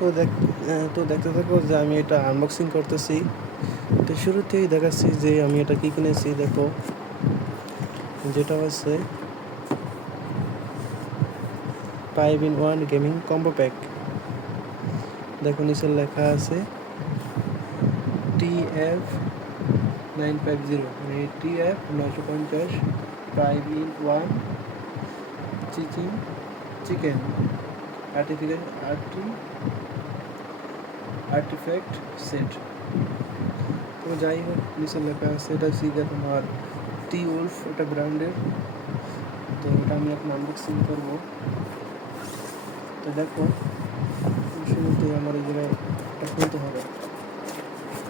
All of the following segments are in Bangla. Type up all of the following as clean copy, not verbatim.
তো দেখতে থাকো যে আমি এটা আনবক্সিং করতেছি। তো শুরুতেই দেখাচ্ছি যে আমি এটা কি কিনেছি। দেখো, যেটা হচ্ছে 5-in-1 গেমিং কম্বো প্যাক। দেখো নিচে লেখা আছে TF950, মানে TF 950 5-in-1 chicken artifact set. তো যাই হোক, নিচে লেখা আছে এটা হচ্ছে তোমার টি উলফ, এটা ব্র্যান্ডের। তো এটা আমি এখন আনবক্সিং করবো। তো দেখো, শুরুতে আমার এই জায়গায় এটা খুলতে হবে।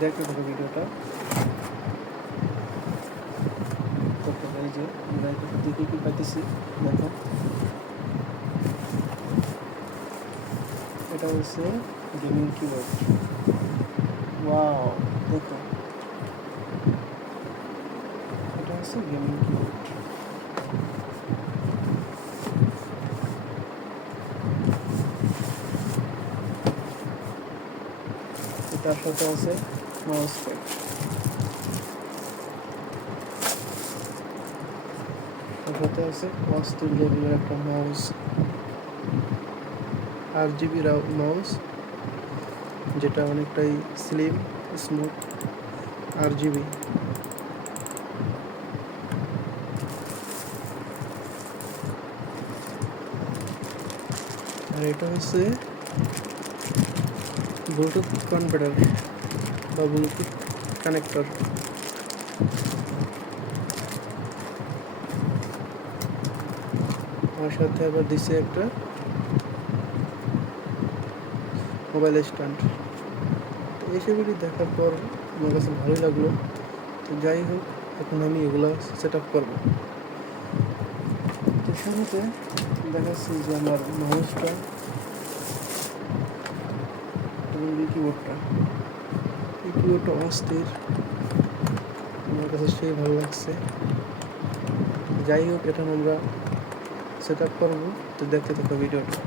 দেখতে থাকো ভিডিওটা। তো এই যে আমরা দেখে কি পাইতেছি, দেখো এটা হচ্ছে গেমিং কিবোর্ড। ওয়াও, দেখো এটা হচ্ছে গেমিং কিবোর্ড। তার সাথে আছে মাউস প্যাড। তার সাথে আছে অস্থির লেভেলের একটা মাউস, RGB মাউস, যেটা অনেকটাই স্লিম স্মুথ RGB। আর এটা হচ্ছে ব্লুটুথ কনভার্টার বা ব্লুটুথ কানেক্টর। আমার সাথে আবার দিচ্ছে একটা মোবাইল স্ট্যান্ড। তো এইসবগুলি দেখার পর আমার কাছে ভালোই লাগলো। তো যাই হোক, এখন আমি এগুলো সেট আপ করবো। তো শুরুতে দেখাচ্ছি যে আমার মাউসটা এবং এই কিবোর্ডটা অস্থির, আমার কাছে সেই ভালো লাগছে। যাই হোক, এটা আমরা সেট আপ করবো। তো দেখতে থাকো ভিডিওটা।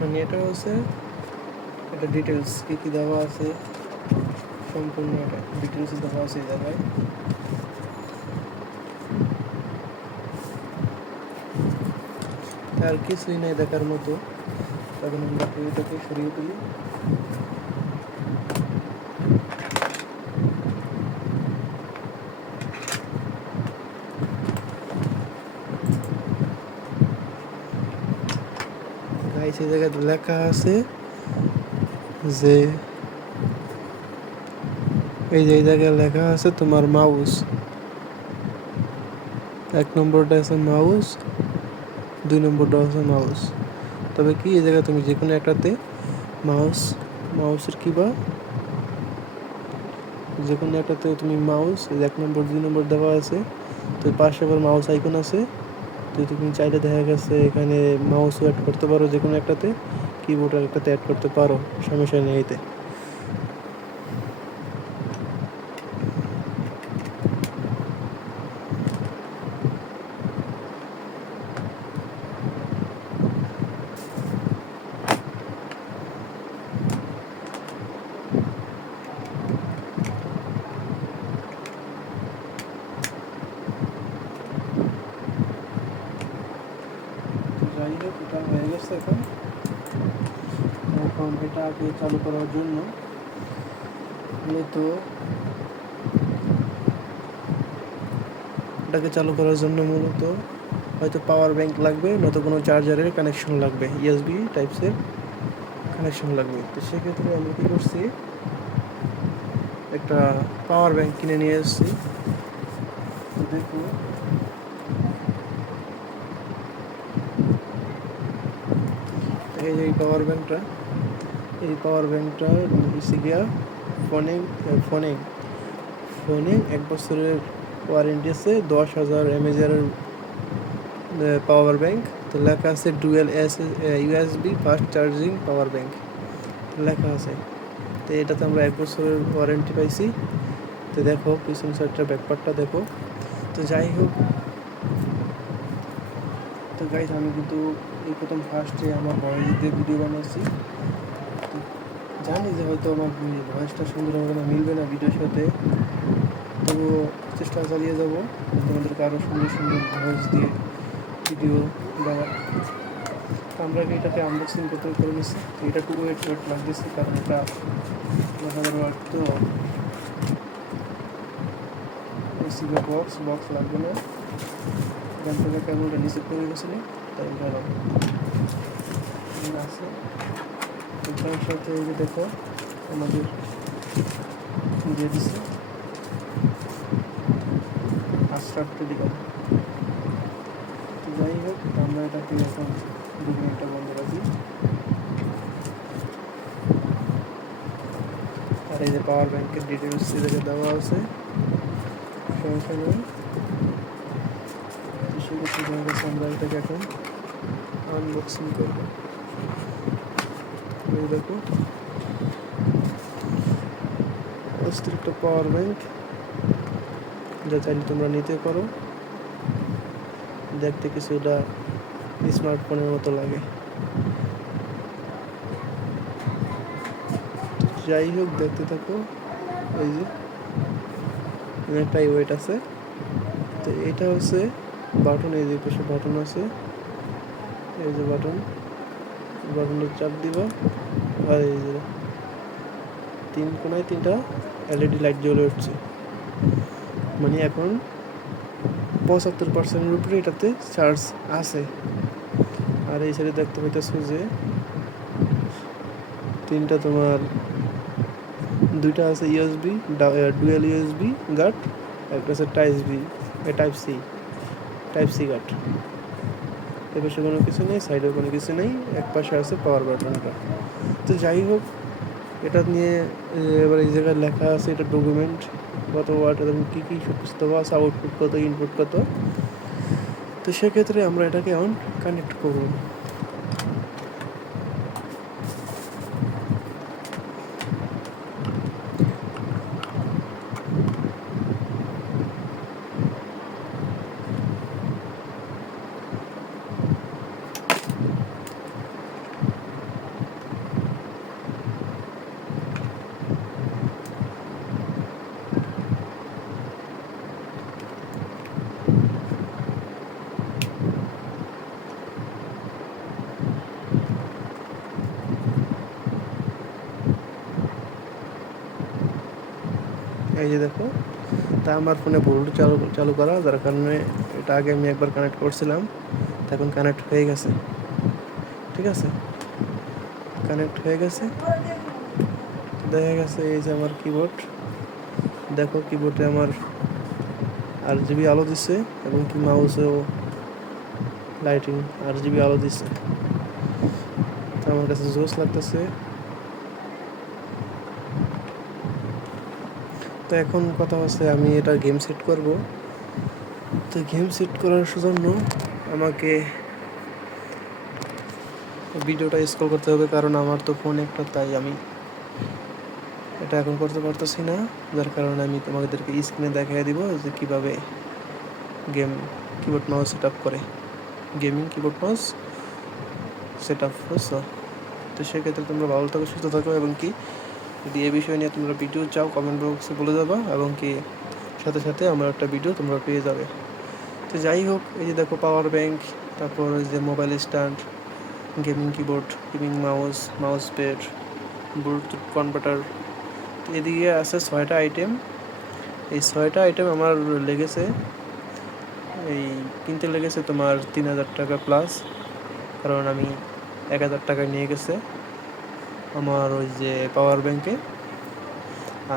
মানে এটা হচ্ছে এটা ডিটেলস কী কী দেওয়া আছে, সম্পূর্ণ এটা ডিটেলস দেওয়া আছে এই জায়গায়। আর কিছুই নেই দেখার মতো। তখন আমরা এটাকে সরিয়ে তুলি। গাইস, এই জায়গায় লেখা আছে যে এই জায়গায় লেখা আছে তোমার মাউস। এক নম্বরটা আছে মাউস, 2 নম্বরটা আছে মাউস। তবে কি এই জায়গায় তুমি যে কোনো একটাতে মাউসের কিবা যে কোনো একটাতে তুমি মাউস 1 নম্বর 2 নম্বর দেওয়া আছে, তো পাশে আবার মাউস আইকন আছে। তো তুমি চাইলে দেখা গেছে এখানে মাউসও অ্যাড করতে পারো, যে কোনো একটাতে কিবোর্ডের একটাতে অ্যাড করতে পারো, সমস্যা নেই এতে। যাই হোক, এটা হয়ে গেছে। এখন এটা আগে চালু করার জন্য মূলত হয়তো পাওয়ার ব্যাংক লাগবে, নয়তো কোনো চার্জারের কানেকশন লাগবে, ইউএসবি টাইপসের কানেকশন লাগবে। তো সেক্ষেত্রে আমি কী করছি, একটা পাওয়ার ব্যাংক কিনে নিয়ে এসেছি। দেখো এই যে পাওয়ার ব্যাংকটা হচ্ছে গিয়া ফোনে 1 বছরের ওয়ারেন্টি আছে, 10,000 mAh পাওয়ার ব্যাংক। তো লেখা আছে dual USB fast charging power bank লেখা আছে। তো এটাতে আমরা 1 বছরের ওয়ারেন্টি পাইছি। তো দেখো পিছন সাইডটার ব্যাকপার্টটা দেখো। তো যাই হোক, তো গাইজ আমি কিন্তু এই প্রথম ফার্স্টে আমার ভয়েস দিয়ে ভিডিও বানাচ্ছি। তো জানি যে হয়তো আমার ভয়েসটা সুন্দরভাবে না মিলবে না ভিডিওর সাথে, তবুও চেষ্টা চালিয়ে যাবো তোমাদেরকে আরও সুন্দর সুন্দর ভয়েস দিয়ে ভিডিও দেওয়ার। তো আমরা এটাকে আনবক্সিং করে নিচ্ছি। তো এটা একটু ওয়েট লাগতেছে, কারণ এটা তো বক্স লাগবে না, এখান থেকে কেবলটা নিচে পড়ে গেছিলো, তাই গেলাম আছে। এটার সাথে এই যে দেখো আমাদের দিয়ে দিচ্ছে আশরাফ টেলিকম। তো যাই হোক, আমরা এটাকে এখন 2 মিনিটটা বন্ধ রাখি। আর এই যে পাওয়ার ব্যাংকের ডিটেলস এটাকে দেওয়া আছে, সমস্যা নেই। আমরা এটাকে এখন আনবক্সিং করবো। এই দেখো অস্থির একটা পাওয়ার ব্যাংক, যা চাইলে তোমরা নিতে পারো। দেখতে কিছুটা স্মার্টফোনের মতো লাগে। যাই হোক, দেখতে থাকো। এই যে অনেকটাই ওয়েট আছে। তো এটা হচ্ছে বাটন, এই যে পাশে বাটন আছে, এই যে বাটনটা চাপ দিবা, আর এই যে 3 কোণায় 3টা এলইডি লাইট জ্বলে উঠছে, মানে এখন 75%-এর উপরে এটাতে চার্জ আছে। আর এই সাইডে দেখতে পাইতেছো যে 3টা তোমার 2টা আছে ইউএসবি ডুয়েল ইউএসবি গার্ড, একটা আছে টাইপ সি গার্ড। এ পাশে কোনো কিছু নেই, সাইডেও কোনো কিছু নেই, এক পাশে আছে পাওয়ার বাটনটা। তো যাই হোক, এটা নিয়ে এবার এই জায়গায় লেখা আছে এটা ডকুমেন্ট কত ওয়াট এবং কী কী সব কিছু দেওয়া আছে, আউটপুট কত, ইনপুট কত। তো সেক্ষেত্রে আমরা এটাকে এখন কানেক্ট করব। এই যে দেখো, তা আমার ফোনে ব্লুটুথ চালু করা, যার কারণে এটা আগে আমি একবার কানেক্ট করছিলাম, এখন কানেক্ট হয়ে গেছে। ঠিক আছে, কানেক্ট হয়ে গেছে। দেখা গেছে এই যে আমার কিবোর্ড, দেখো কিবোর্ডে আমার RGB আলো দিছে এবং কি মাউসেও লাইটিং RGB আলো দিছে, তো আমার কাছে জোস লাগতেছে। তো এখন কথা হচ্ছে আমি এটা গেম সেট করব। তো গেম সেট করার জন্য আমাকে ভিডিওটা স্ক্রল করতে হবে, কারণ আমার তো ফোন একটা, তাই আমি এটা এখন করতে পারতেছি না। যার কারণে আমি তোমাদেরকে স্ক্রিনে দেখিয়ে দিব যে কীভাবে game keyboard mouse set up করে, gaming keyboard mouse set up, বুঝছো? তো সেক্ষেত্রে তোমরা ভালো থাকো, সুস্থ থাকো, এবং কি যদি এই বিষয় নিয়ে তোমরা ভিডিও চাও কমেন্ট বক্সে বলে যাবা, এবং কি সাথে সাথে আমার একটা ভিডিও তোমরা পেয়ে যাবে। তো যাই হোক, এই যে দেখো পাওয়ার ব্যাংক, তারপর যে mobile stand, gaming keyboard, gaming mouse pad, Bluetooth converter, এদিকে আছে 6টা আইটেম। এই 6টা আইটেম আমার লেগেছে, এই কিনতে লেগেছে তোমার 3000 টাকা প্লাস, কারণ আমি 1000 টাকায় নিয়ে গেছে আমার ওই যে পাওয়ার ব্যাংকে,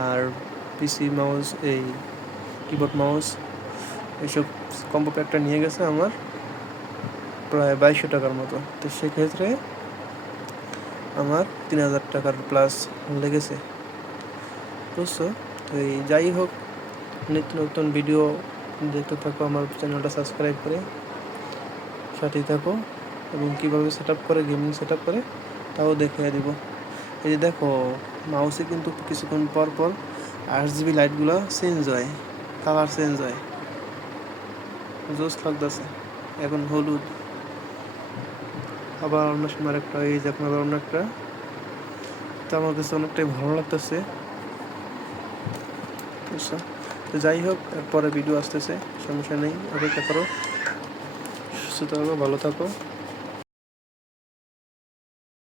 আর পিসি মাউস, এই কিবোর্ড মাউস, এইসব কম্বো প্যাকটা নিয়ে গেছে আমার প্রায় 2200 টাকার মতো। তো সেক্ষেত্রে আমার 3000 টাকার প্লাস লেগেছে, বুঝছো? তো এই যাই হোক, নিত্য নতুন ভিডিও দেখতে থাকো, আমার চ্যানেলটা সাবস্ক্রাইব করে সাথেই থাকো, এবং কীভাবে সেট আপ করে গেমিং সেট আপ করে তাও দেখিয়ে দিব। এই যে দেখো মাউসে কিন্তু কিছুক্ষণ পর পর RGB লাইটগুলো চেঞ্জ হয়, কালার চেঞ্জ হয়, জোস লাগতেছে। এখন হলুদ, আবার অন্য সময় একটা, এই যে এখন আবার অন্য একটা, তো আমার কাছে অনেকটাই ভালো লাগতেছে, বুঝছো? তো যাই হোক, এরপরে ভিডিও আসতেছে, সমস্যা নেই, অপেক্ষা করো, সুস্থ থাকো, ভালো থাকো।